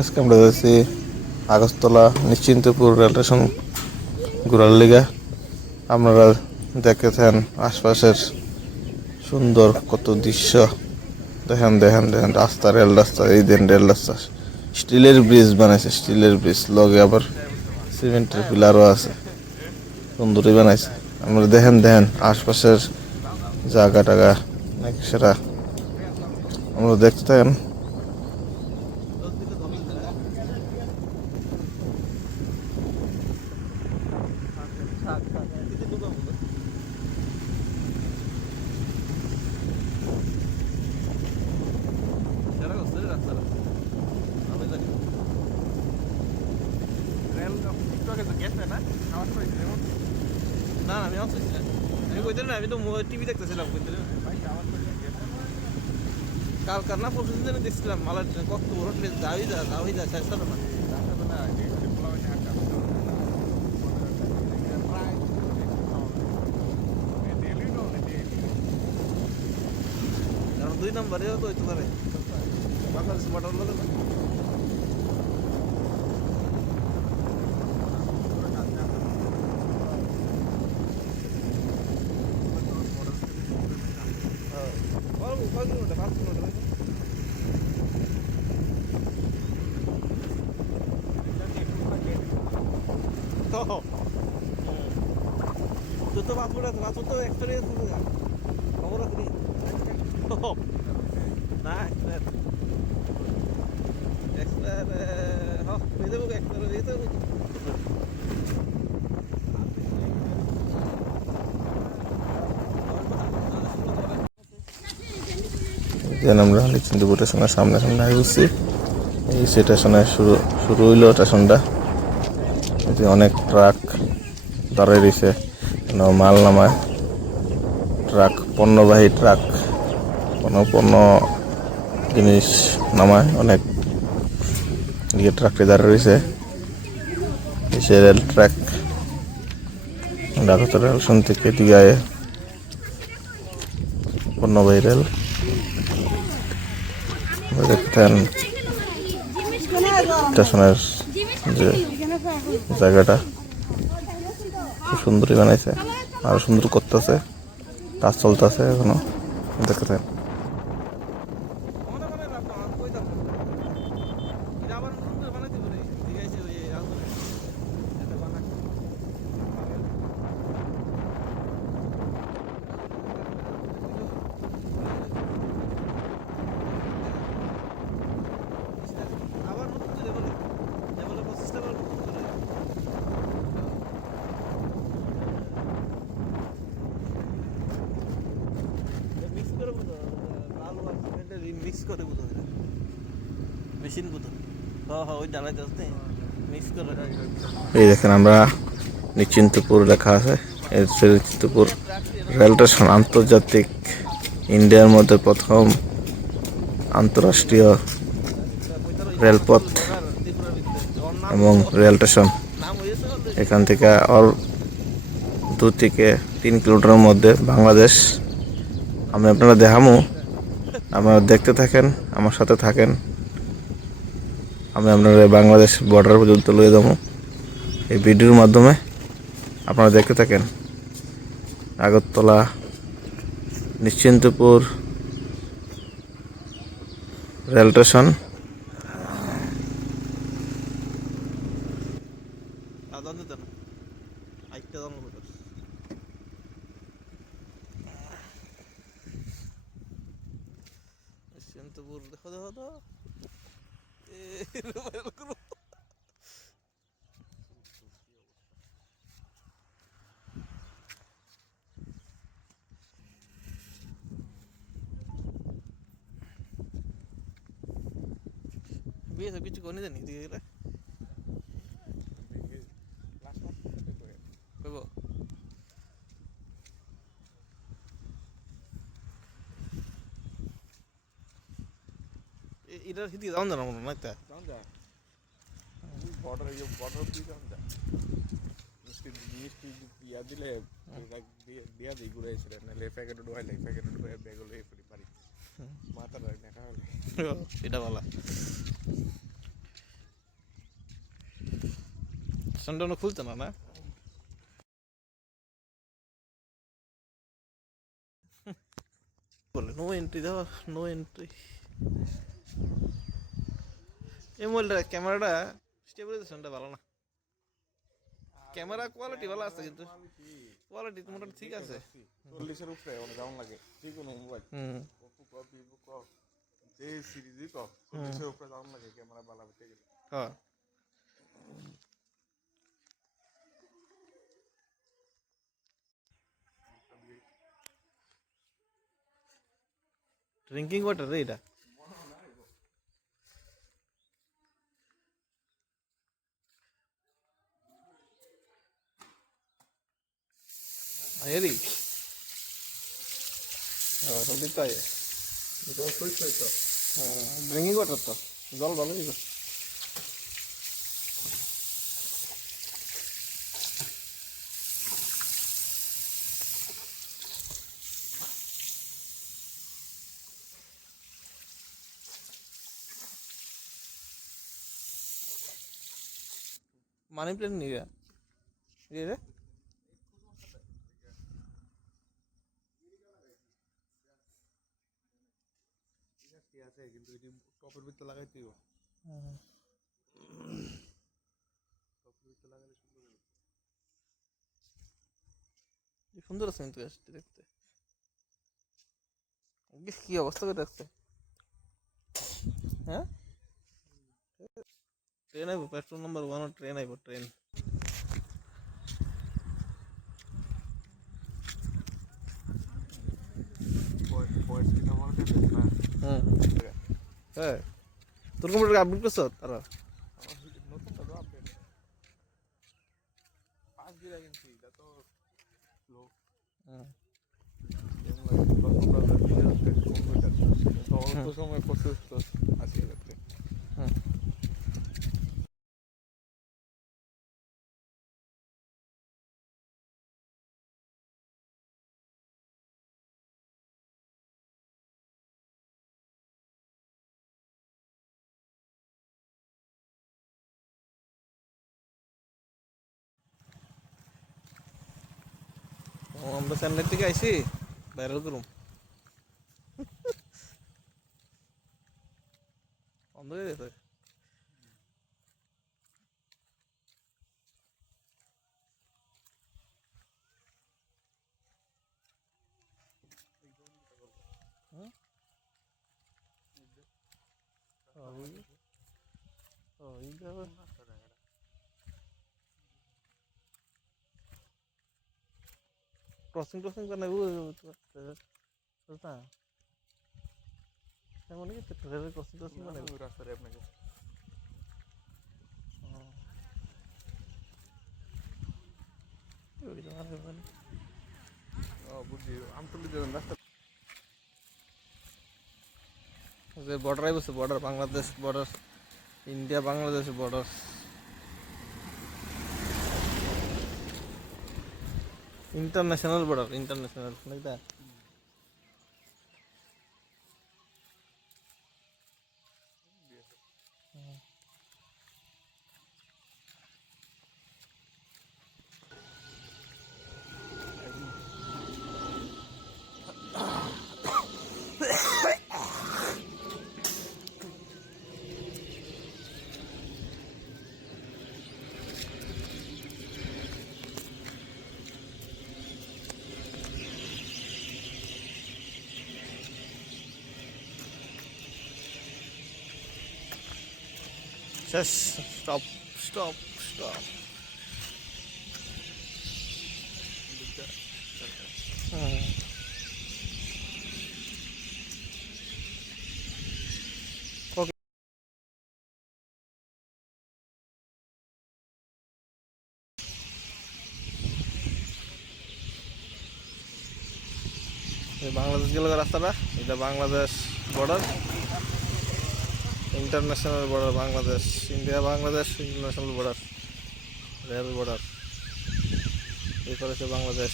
আজকে আমরা যাচ্ছি আগরতলা নিশ্চিন্তপুর রেল স্টেশন ঘোরার লিগা। আপনারা দেখেছেন আশপাশের সুন্দর কত দৃশ্য। দেখেন দেখেন দেখেন রাস্তা, রেল রাস্তা, এই দেন রেল রাস্তা, স্টিলের ব্রিজ বানাইছে, স্টিলের ব্রিজ লগে আবার সিমেন্টের পিলারও আছে, সুন্দরই বানাইছে। আমরা দেখেন দেখেন আশপাশের জায়গা টাগা সেটা আমরা দেখতে থাকেন। না আমি আমি কইতেন না, আমি তো টিভি দেখতেছিলাম। কইতেন কালকার না পরশু দিন দেখছিলাম মালার কত বড় ট্রেন যাওই যা শেষ হলো না। কারণ 2 নম্বরেও তো হইতে পারে বাংলাদেশ বর্ডার লোক না। কয় কিলোমিটার 5 কিলোমিটার তো তো বাপুরা তো এক্সপেরিয়েন্স আছে, খবর আছে নি না এক্সপায়ার হয়ে যাবো, এক্সপায়ার হয়ে যাবো। যেন আমরা নিশ্চিন্তপুর স্টেশনের সামনে সামনে আসছি। এই স্টেশনে শুরু হইলো স্টেশনটা। অনেক ট্রাক দাঁড়িয়ে রয়েছে, মাল নামায় ট্রাক, পণ্যবাহী ট্রাক, কোনো পণ্য জিনিস নামায় অনেক দিকে ট্রাকটি দাঁড়িয়ে রয়েছে। এসে rail track Dhaka rail station থেকে দিঘায় পণ্যবাহী রেল দেখতেন। স্টেশনের যে জায়গাটা খুব সুন্দরই বানাইছে, আরো সুন্দর করতেছে, কাজ চলতেছে এখনো, দেখতেন। মিক্স করে বুঝো মেশিন বুঝো, হ্যাঁ ওই ডালাই যাচ্ছে মিক্স করে। এই দেখেন আমরা নিশ্চিন্তপুর লেখা আছে, এই নিশ্চিন্তপুর রেল স্টেশন আন্তর্জাতিক, ইন্ডিয়ার মধ্যে প্রথম আন্তরাষ্ট্রীয় রেলপথ এবং রেল স্টেশন। এখান থেকে আর 2 থেকে 3 কিলোমিটারের মধ্যে বাংলাদেশ। আমি আপনারা দেখামু, আপনারা দেখতে থাকেন, আমার সাথে থাকেন। আমি আপনারা বাংলাদেশ বর্ডার পর্যন্ত লয়ে যাবো এই ভিডিওর মাধ্যমে, আপনারা দেখতে থাকেন। Agartala Nishchintapur rail station. দেখো দেখো তো বিয়ে সব কিছু করে জানি দিকে গেলে এটার খেতে যাওয়া জানা মনে না বর্ডার বর্ডার মিষ্টি ইয়া দিলে দিয়া দিই ঘুরাইছিল, নাহলে প্যাকেট ঢোয়াইলে প্যাকেট ঢোয়া ব্যাগ হলে করি বাড়ি মাথার দেখা হলে এটা বলা রেস্টুরেন্টটা খুলছে না না বলে নো এন্ট্রি দাও নো এন্ট্রি এই মোবাইলটা ক্যামেরাটা স্টেবিলাইজেশনটা ভালো না ক্যামেরা কোয়ালিটি ভালো আছে কিন্তু কোয়ালিটি তো মোটামুটি ঠিক আছে 40-এর উপরে অনেক দাম লাগে যে কোনো মোবাইল ওপো ক ভিভো ক যে সিরিজই ক 40-এর উপরে দাম লাগে ক্যামেরা ভালো হতে গেলে হ্যাঁ ড্রিঙ্কিং ওয়াটার রে এটা এরি সবই তাই ড্রিঙ্কিং ওয়াটার তো জল ভালো দিবে মানি প্ল্যান্ট নিয়ে রে ঠিক আছে কিন্তু এটি টপের ভিতরে লাগাইতে হবে টপের ভিতরে লাগালে সুন্দর হবে সুন্দর আছে কিন্তু গাছটি দেখতে কি অবস্থা করে রাখছে হ্যাঁ ট্রেন আইব প্ল্যাটফর্ম নাম্বার 1 ট্রেন আইব ট্রেন বয়স কি আমার কাছে না হ্যাঁ তোর কম্পিউটার আপডেট করছ তারা নতুন তো আপডেট 5 দিন আগে কিনছি এটা তো লো অল্প সময় করতে আসি যাচ্ছে আমরা চ্যানেলের থেকে আইসি ভাইরাল করুম বন্ধ হয়ে গেছে क्रॉसिंग क्रॉसिंग करना वो चलता है मैं बोले कि ट्रेलर क्रॉसिंग क्रॉसिंग करना है রাস্তা রে আপনাকে ये तो मार कर বুঝি আমতলি দেন রাস্তা যে বর্ডার আইবছে border Bangladesh border India Bangladesh border international border international like that just stop okay Bangladesh গেল রাস্তাটা এটা Bangladesh border international border Bangladesh India Bangladesh international border rail border ये करे बांग्लादेश